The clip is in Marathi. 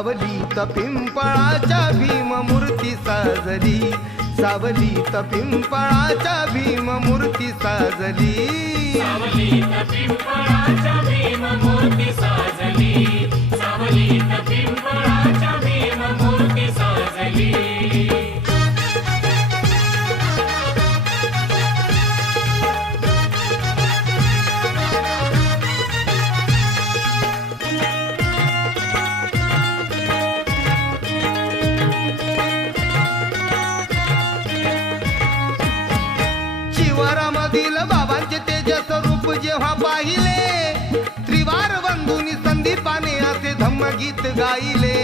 सावलीत पिंपळाच्या भीममूर्ती साजली, सावलीत पिंपळाच्या भीममूर्ती साजली, सावलीत पिंपळाच्या भीममूर्ती साजली, सावलीत पिंपळाच्या भीममूर्ती साजली. शिवारामधील बाबांचे तेजस रूप जेव्हा पाहिले, त्रिवार बंधूंनी संदीपाने असे धम्मगीत गायले.